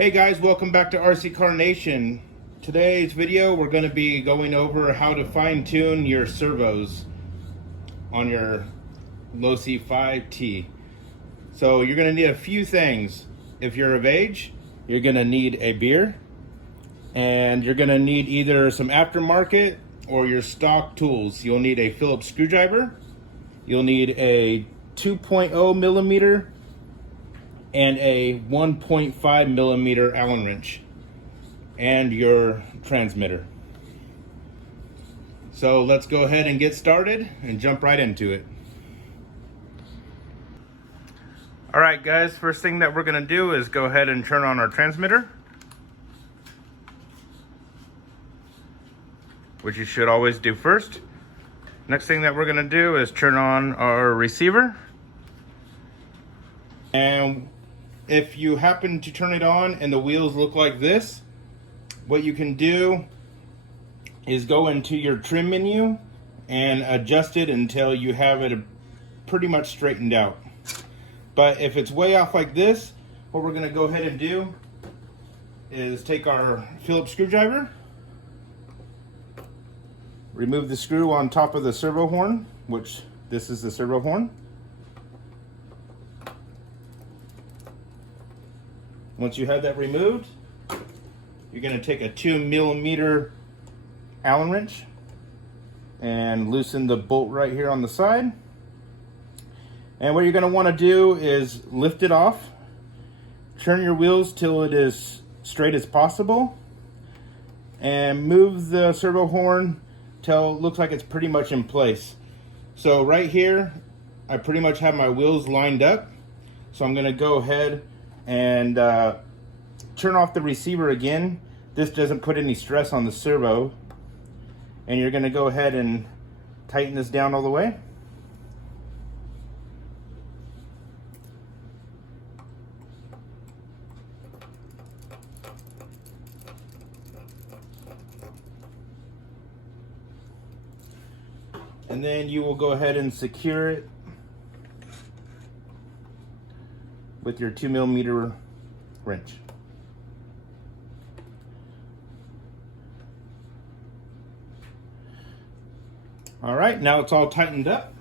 Hey guys, welcome back to RC Car Nation. Today's video we're going to be going over how to fine-tune your servos on your Losi 5T. So you're going to need a few things. If you're of age, you're going to need a beer, and you're going to need either some aftermarket or your stock tools. You'll need a Phillips screwdriver, you'll need a 2.0 millimeter and a 1.5 millimeter Allen wrench, and your transmitter. So let's go ahead and get started and jump right into it. All right guys, first thing that we're gonna do is go ahead and turn on our transmitter, which you should always do first. Next thing that we're gonna do is turn on our receiver. And if you happen to turn it on and the wheels look like this, what you can do is go into your trim menu and adjust it until you have it pretty much straightened out. But if it's way off like this, what we're gonna go ahead and do is take our Phillips screwdriver, remove the screw on top of the servo horn, which this is the servo horn. Once you have that removed, you're going to take a 2 millimeter Allen wrench and loosen the bolt right here on the side. And what you're going to want to do is lift it off, turn your wheels till it is straight as possible, and move the servo horn till it looks like it's pretty much in place. So right here, I pretty much have my wheels lined up. So I'm going to go ahead and turn off the receiver again. This doesn't put any stress on the servo. And you're going to go ahead and tighten this down all the way. And then you will go ahead and secure it with your 2 millimeter wrench. All right, now it's all tightened up.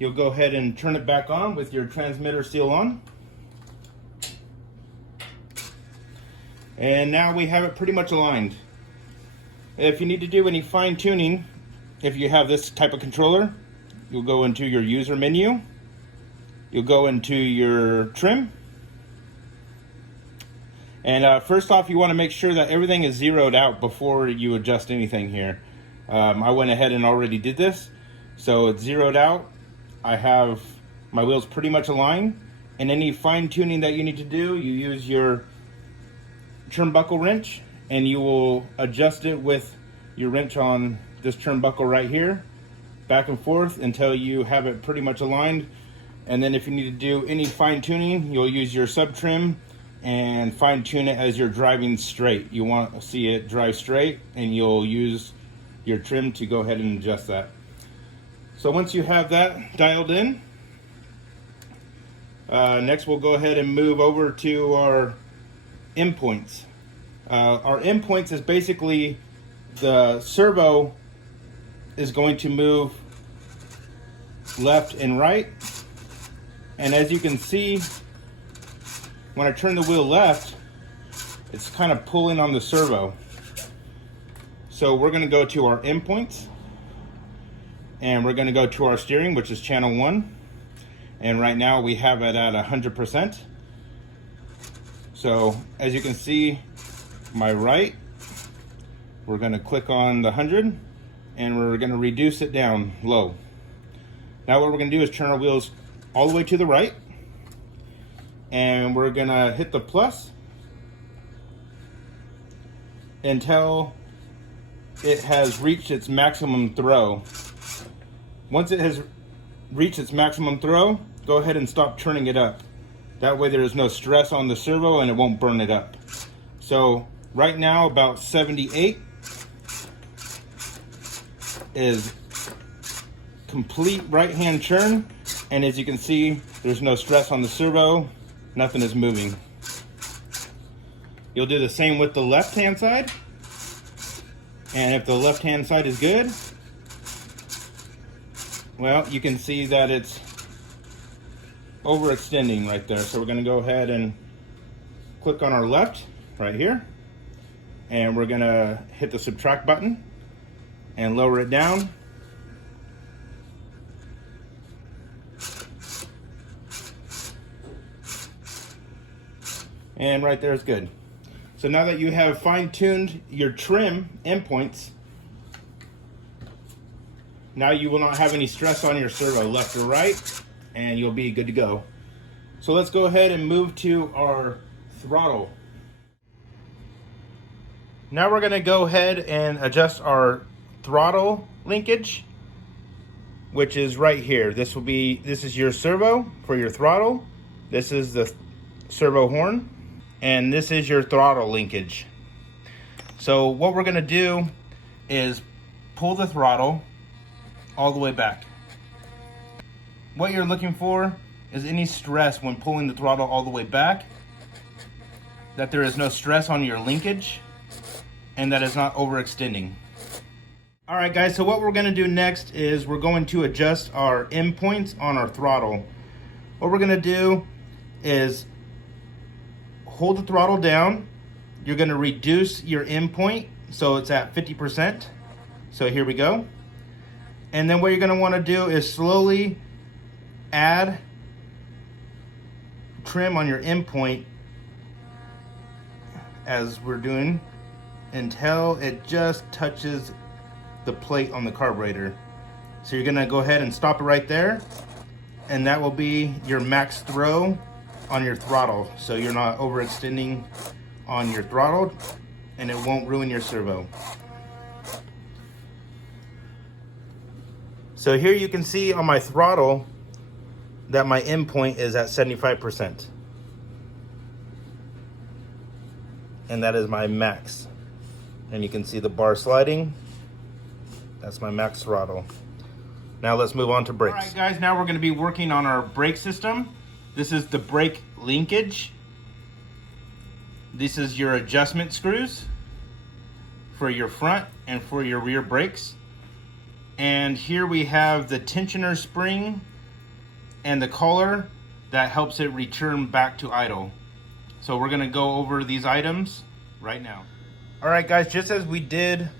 You'll go ahead and turn it back on with your transmitter seal on. And now we have it pretty much aligned. If you need to do any fine tuning, if you have this type of controller, you'll go into your user menu. You'll go into your trim. And first off, you want to make sure that everything is zeroed out before you adjust anything here. I went ahead and already did this. So it's zeroed out. I have my wheels pretty much aligned. And any fine tuning that you need to do, you use your turnbuckle wrench and you will adjust it with your wrench on this turnbuckle right here, back and forth until you have it pretty much aligned. And then if you need to do any fine tuning, you'll use your sub trim and fine tune it as you're driving straight. You want to see it drive straight, and you'll use your trim to go ahead and adjust that. So once you have that dialed in, next we'll go ahead and move over to our endpoints. Our endpoints is basically the servo is going to move left and right. And as you can see, when I turn the wheel left, it's kind of pulling on the servo. So we're going to go to our endpoints, and we're going to go to our steering, which is channel 1. And right now we have it at 100%. So as you can see, my right, we're going to click on the 100, and we're going to reduce it down low. Now what we're going to do is turn our wheels all the way to the right, and we're gonna hit the plus until it has reached its maximum throw. Once it has reached its maximum throw, go ahead and stop turning it up. That way there's no stress on the servo and it won't burn it up. So right now about 78 is complete right hand turn. And as you can see, there's no stress on the servo, nothing is moving. You'll do the same with the left-hand side. And if the left-hand side is good, well, you can see that it's overextending right there. So we're going to go ahead and click on our left right here. And we're going to hit the subtract button and lower it down. And right there is good. So now that you have fine-tuned your trim endpoints, now you will not have any stress on your servo left or right, and you'll be good to go. So let's go ahead and move to our throttle. Now we're gonna go ahead and adjust our throttle linkage, which is right here. This is your servo for your throttle. This is the servo horn. And this is your throttle linkage. So what we're gonna do is pull the throttle all the way back. What you're looking for is any stress when pulling the throttle all the way back, that there is no stress on your linkage, and that it's not overextending. All right guys, so what we're gonna do next is we're going to adjust our endpoints on our throttle. What we're gonna do is hold the throttle down. You're gonna reduce your endpoint so it's at 50%. So here we go. And then what you're gonna wanna do is slowly add trim on your endpoint as we're doing until it just touches the plate on the carburetor. So you're gonna go ahead and stop it right there, and that will be your max throw on your throttle, so you're not overextending on your throttle and it won't ruin your servo. So here you can see on my throttle that my endpoint is at 75%. And that is my max. And you can see the bar sliding. That's my max throttle. Now let's move on to brakes. All right guys, now we're gonna be working on our brake system. This is the brake linkage. This is your adjustment screws for your front and for your rear brakes. And here we have the tensioner spring and the collar that helps it return back to idle. So we're gonna go over these items right now. All right guys, just as we did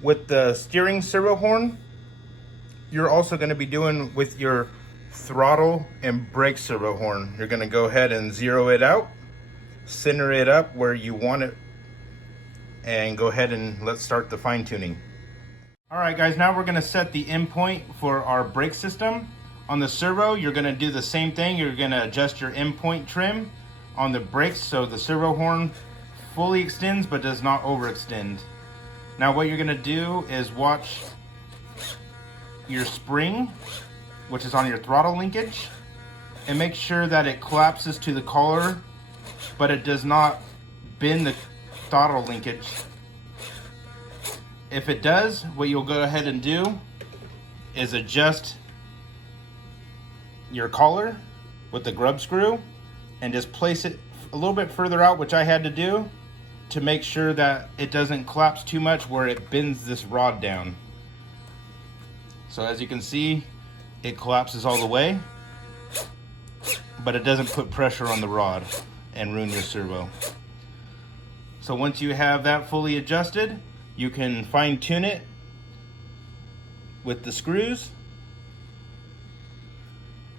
with the steering servo horn, you're also gonna be doing with your throttle and brake servo horn. You're gonna go ahead and zero it out, center it up where you want it, and go ahead and let's start the fine tuning. All right guys, now we're gonna set the endpoint for our brake system. On the servo, you're gonna do the same thing. You're gonna adjust your endpoint trim on the brakes so the servo horn fully extends but does not overextend. Now what you're gonna do is watch your spring, which is on your throttle linkage, and make sure that it collapses to the collar, but it does not bend the throttle linkage. If it does, what you'll go ahead and do is adjust your collar with the grub screw and just place it a little bit further out, which I had to do to make sure that it doesn't collapse too much where it bends this rod down. So as you can see, it collapses all the way, but it doesn't put pressure on the rod and ruin your servo. So once you have that fully adjusted, you can fine tune it with the screws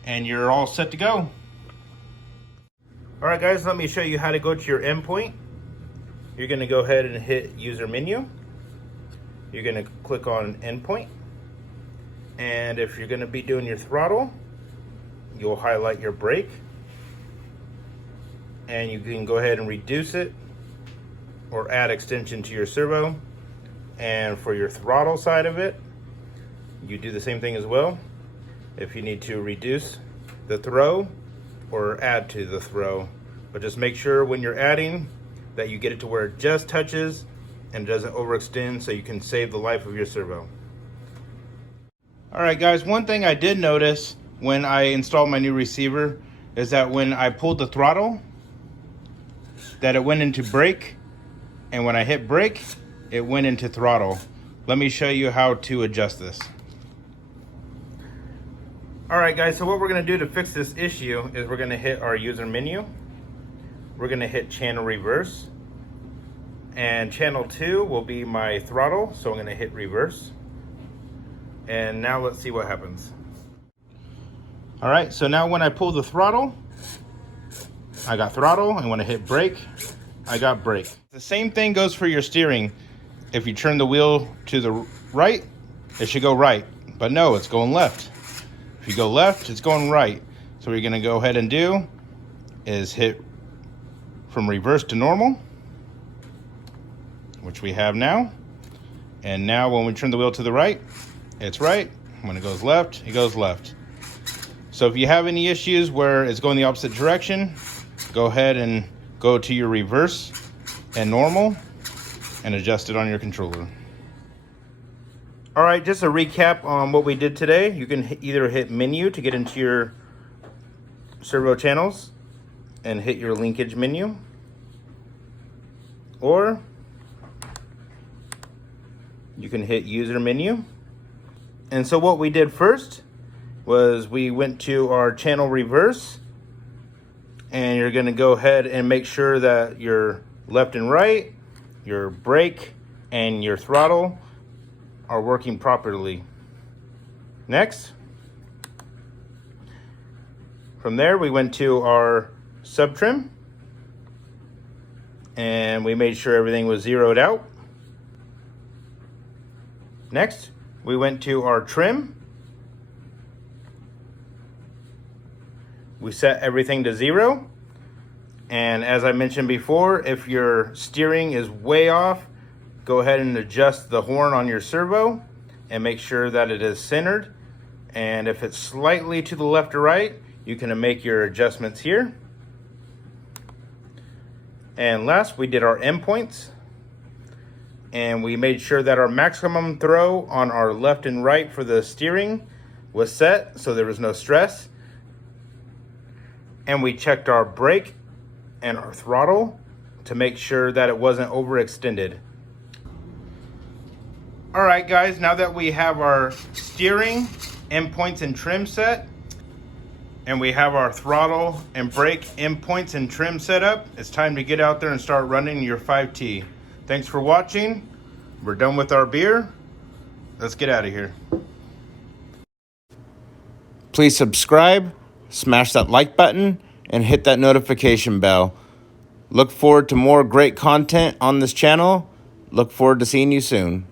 and you're all set to go. All right guys, let me show you how to go to your endpoint. You're gonna go ahead and hit user menu. You're gonna click on endpoint. And if you're gonna be doing your throttle, you'll highlight your brake. And you can go ahead and reduce it or add extension to your servo. And for your throttle side of it, you do the same thing as well. If you need to reduce the throw or add to the throw, but just make sure when you're adding that you get it to where it just touches and doesn't overextend so you can save the life of your servo. All right guys, one thing I did notice when I installed my new receiver is that when I pulled the throttle, that it went into brake, and when I hit brake, it went into throttle. Let me show you how to adjust this. All right, guys, so what we're gonna do to fix this issue is we're gonna hit our user menu. We're gonna hit channel reverse, and channel 2 will be my throttle, so I'm gonna hit reverse. And now let's see what happens. All right, so now when I pull the throttle, I got throttle, and when I hit brake, I got brake. The same thing goes for your steering. If you turn the wheel to the right, it should go right, but no, it's going left. If you go left, it's going right. So what you're gonna go ahead and do is hit from reverse to normal, which we have now. And now when we turn the wheel to the right, it's right. When it goes left, it goes left. So if you have any issues where it's going the opposite direction, go ahead and go to your reverse and normal and adjust it on your controller. All right, just a recap on what we did today. You can either hit menu to get into your servo channels and hit your linkage menu, or you can hit user menu. And so what we did first was we went to our channel reverse, and you're gonna go ahead and make sure that your left and right, your brake, and your throttle are working properly. Next, from there we went to our sub trim, and we made sure everything was zeroed out. Next, we went to our trim. We set everything to 0. And as I mentioned before, if your steering is way off, go ahead and adjust the horn on your servo and make sure that it is centered. And if it's slightly to the left or right, you can make your adjustments here. And last, we did our endpoints, and we made sure that our maximum throw on our left and right for the steering was set, so there was no stress. And we checked our brake and our throttle to make sure that it wasn't overextended. All right, guys, now that we have our steering, endpoints, and trim set, and we have our throttle and brake endpoints and trim set up, it's time to get out there and start running your 5T. Thanks for watching. We're done with our beer. Let's get out of here. Please subscribe, smash that like button, and hit that notification bell. Look forward to more great content on this channel. Look forward to seeing you soon.